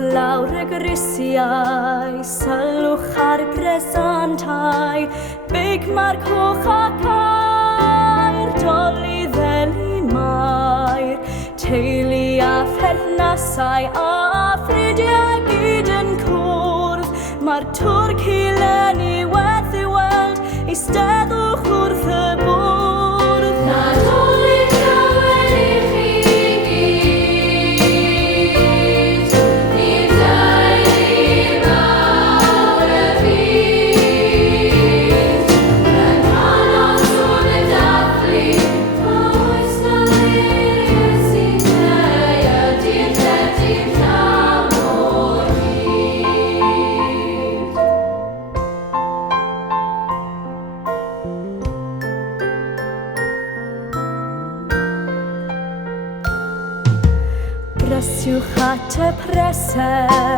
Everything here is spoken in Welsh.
lawr y grisiau, sylwch ar y presantau, big mae'r coch ac air, doli ddeli mair, teulu a pherthnasau a ffrindiau gyd yn cwrdd, mae'r twrc hilen i werth i weld, eisteddwch wrth y bwrdd. Nadolig llawer i chi gyd, ni deulu mawr y byd, yn hanes sôn y dathlu, oes na eiriau sy'n neu ydy'r lledu'r llawn o hyd. Brysiwch at y presel,